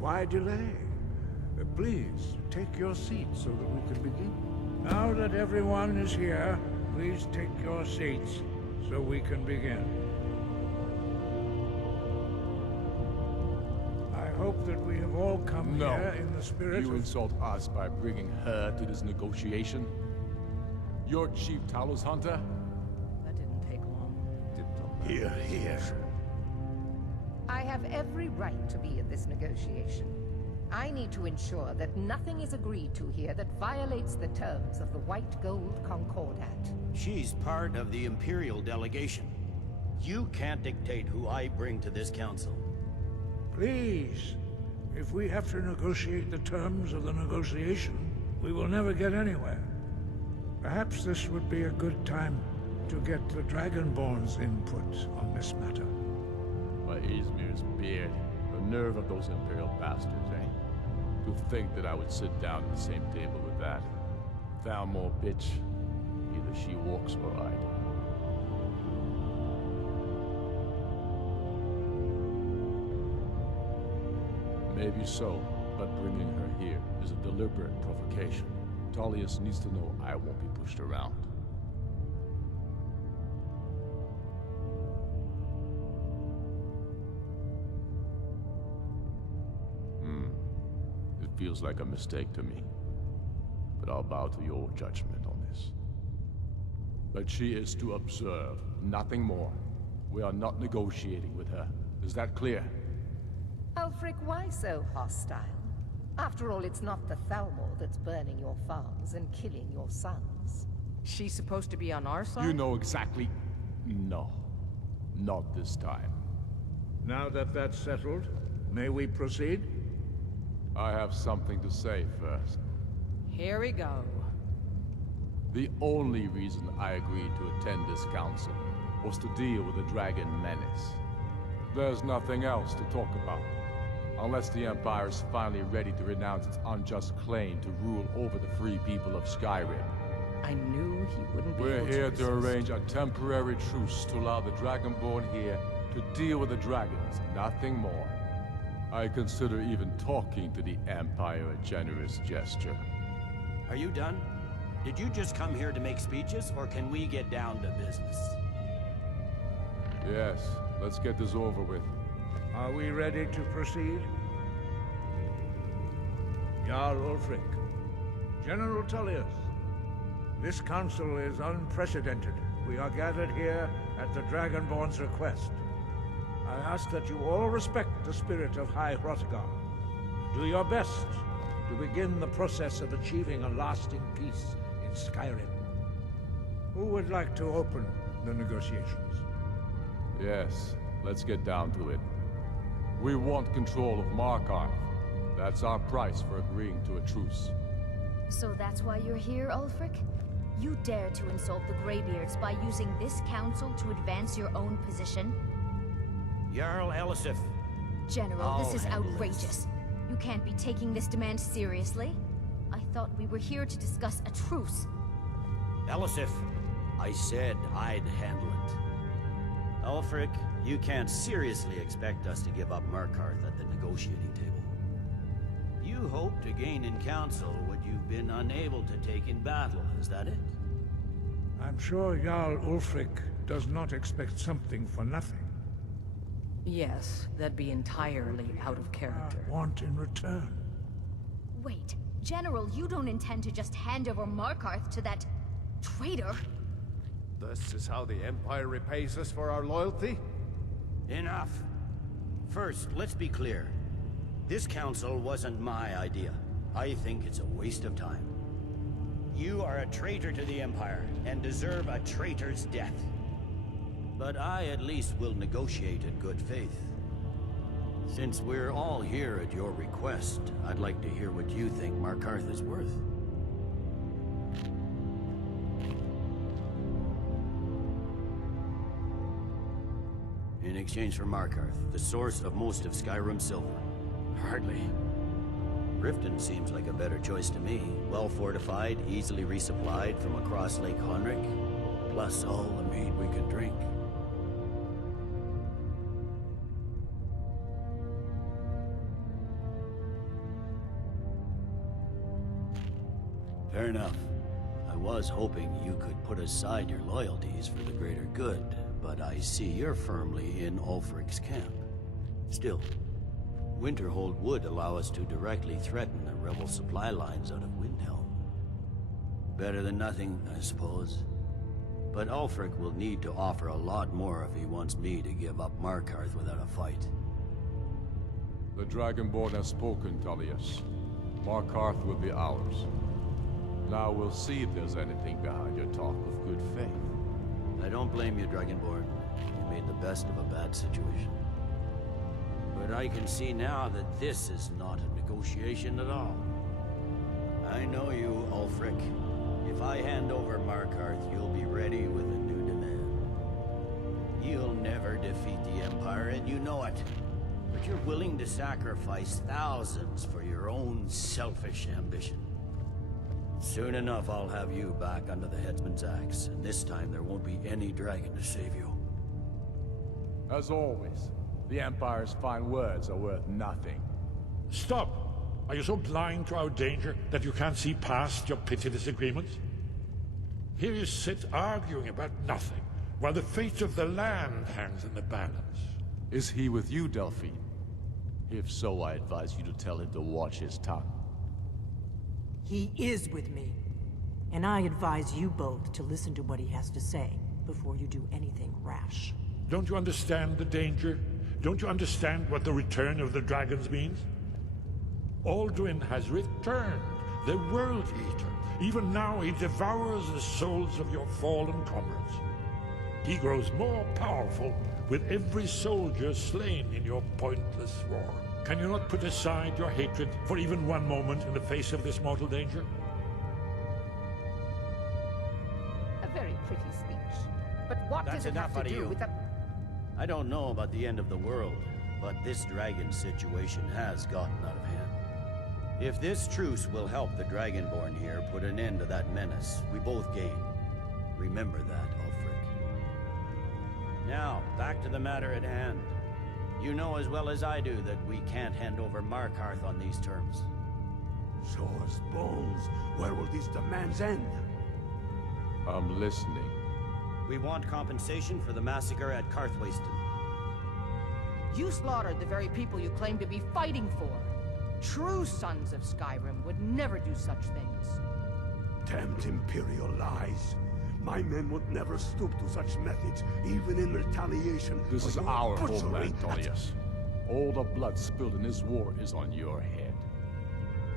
Why delay? Please, take your seat so that we can begin. Now that everyone is here, please take your seats so we can begin. I hope that we have all come here in the spirit You of... insult us by bringing her to this negotiation? You're Chief Talos Hunter? That didn't take long. Here, here. I have every right to be in this negotiation. I need to ensure that nothing is agreed to here that violates the terms of the White Gold Concordat. She's part of the Imperial delegation. You can't dictate who I bring to this council. Please, if we have to negotiate the terms of the negotiation, we will never get anywhere. Perhaps this would be a good time to get the Dragonborn's input on this matter. By Izmir's beard. The nerve of those Imperial bastards, eh? To think that I would sit down at the same table with that. Thalmor bitch. Either she walks or I do. Maybe so, but bringing her here is a deliberate provocation. Tullius needs to know I won't be pushed around. It feels like a mistake to me, but I'll bow to your judgment on this. But she is to observe, nothing more. We are not negotiating with her. Is that clear? Ulfric, why so hostile? After all, it's not the Thalmor that's burning your farms and killing your sons. She's supposed to be on our side? You know exactly... No. Not this time. Now that that's settled, may we proceed? I have something to say first. Here we go. The only reason I agreed to attend this council was to deal with the dragon menace. There's nothing else to talk about. Unless the Empire is finally ready to renounce its unjust claim to rule over the free people of Skyrim. I knew he wouldn't be We're able here to to arrange a temporary truce to allow the Dragonborn here to deal with the dragons, nothing more. I consider even talking to the Empire a generous gesture. Are you done? Did you just come here to make speeches, or can we get down to business? Yes, let's get this over with. Are we ready to proceed? Jarl Ulfric, General Tullius, this council is unprecedented. We are gathered here at the Dragonborn's request. I ask that you all respect the spirit of High Hrothgar. Do your best to begin the process of achieving a lasting peace in Skyrim. Who would like to open the negotiations? Yes, let's get down to it. We want control of Markarth. That's our price for agreeing to a truce. So that's why you're here, Ulfric? You dare to insult the Greybeards by using this council to advance your own position? Jarl Elisif. General, this is I'll handle outrageous. this. You can't be taking this demand seriously. I thought we were here to discuss a truce. Elisif, I said I'd handle it. Ulfric, you can't seriously expect us to give up Markarth at the negotiating table. You hoped to gain in council what you've been unable to take in battle, is that it? I'm sure Jarl Ulfric does not expect something for nothing. Yes, that'd be entirely out of character. Want in return. Wait, General, you don't intend to just hand over Markarth to that traitor? This is how the Empire repays us for our loyalty? Enough. First, let's be clear. This council wasn't my idea. I think it's a waste of time. You are a traitor to the Empire, and deserve a traitor's death. But I at least will negotiate in good faith. Since we're all here at your request, I'd like to hear what you think Markarth is worth. In exchange for Markarth, the source of most of Skyrim silver. Hardly. Riften seems like a better choice to me. Well fortified, easily resupplied from across Lake Honric, plus all the mead we can drink. Fair enough. I was hoping you could put aside your loyalties for the greater good, but I see you're firmly in Ulfric's camp. Still, Winterhold would allow us to directly threaten the rebel supply lines out of Windhelm. Better than nothing, I suppose. But Ulfric will need to offer a lot more if he wants me to give up Markarth without a fight. The Dragonborn has spoken, Tullius. Markarth will be ours. Now we'll see if there's anything behind your talk of good faith. I don't blame you, Dragonborn. You made the best of a bad situation. But I can see now that this is not a negotiation at all. I know you, Ulfric. If I hand over Markarth, you'll be ready with a new demand. You'll never defeat the Empire, and you know it. But you're willing to sacrifice thousands for your own selfish ambition. Soon enough, I'll have you back under the headsman's axe, and this time there won't be any dragon to save you. As always, the Empire's fine words are worth nothing. Stop! Are you so blind to our danger that you can't see past your petty disagreements? Here you sit arguing about nothing, while the fate of the land hangs in the balance. Is he with you, Delphine? If so, I advise you to tell him to watch his tongue. He is with me. And I advise you both to listen to what he has to say before you do anything rash. Don't you understand the danger? Don't you understand what the return of the dragons means? Alduin has returned, the World Eater. Even now he devours the souls of your fallen comrades. He grows more powerful with every soldier slain in your pointless war. Can you not put aside your hatred for even one moment in the face of this mortal danger? A very pretty speech. But what That's does it have enough out to of do you. with the... I don't know about the end of the world, but this dragon situation has gotten out of hand. If this truce will help the Dragonborn here put an end to that menace, we both gain. Remember that, Ulfric. Now, back to the matter at hand. You know as well as I do that we can't hand over Markarth on these terms. Show us bones. Where will these demands end? I'm listening. We want compensation for the massacre at Karthwasten. You slaughtered the very people you claim to be fighting for. True sons of Skyrim would never do such things. Damned Imperial lies. My men would never stoop to such methods, even in retaliation. This for is your our butchery homeland, at- Tullius. All the blood spilled in this war is on your head.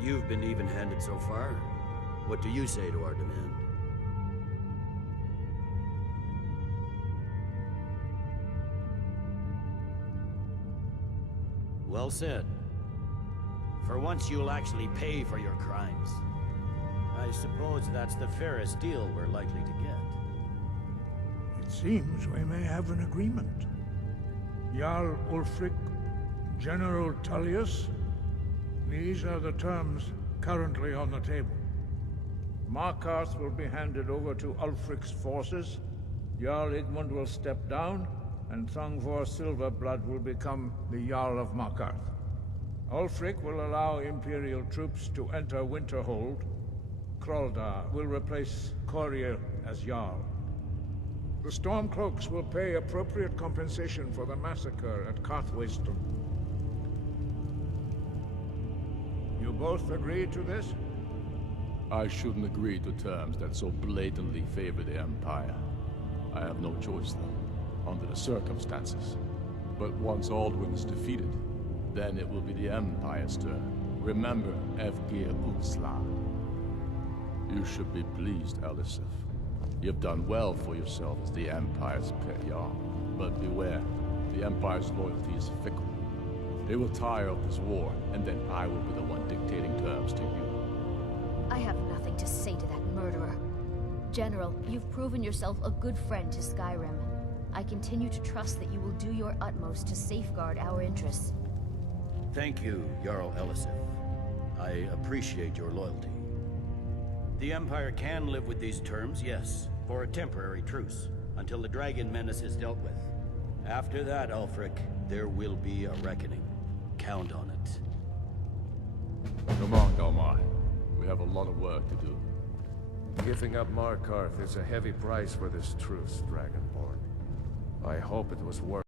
You've been even-handed so far. What do you say to our demand? Well said. For once you'll actually pay for your crimes. I suppose that's the fairest deal we're likely to get. It seems we may have an agreement. Jarl Ulfric, General Tullius, these are the terms currently on the table. Markarth will be handed over to Ulfric's forces, Jarl Igmund will step down, and Thongvor Silverblood will become the Jarl of Markarth. Ulfric will allow Imperial troops to enter Winterhold. Kraldar will replace Coriel as Jarl. The Stormcloaks will pay appropriate compensation for the massacre at Karthwasten. You both agree to this? I shouldn't agree to terms that so blatantly favor the Empire. I have no choice, though, under the circumstances. But once Alduin is defeated, then it will be the Empire's turn. Remember, Evgir Utsla. You should be pleased, Elisif. You've done well for yourself as the Empire's pet Jarl. But beware, the Empire's loyalty is fickle. They will tire of this war, and then I will be the one dictating terms to you. I have nothing to say to that murderer. General, you've proven yourself a good friend to Skyrim. I continue to trust that you will do your utmost to safeguard our interests. Thank you, Jarl Elisif. I appreciate your loyalty. The Empire can live with these terms, yes, for a temporary truce, until the dragon menace is dealt with. After that, Ulfric, there will be a reckoning. Count on it. Come on, Galmar. We have a lot of work to do. Giving up Markarth is a heavy price for this truce, Dragonborn. I hope it was worth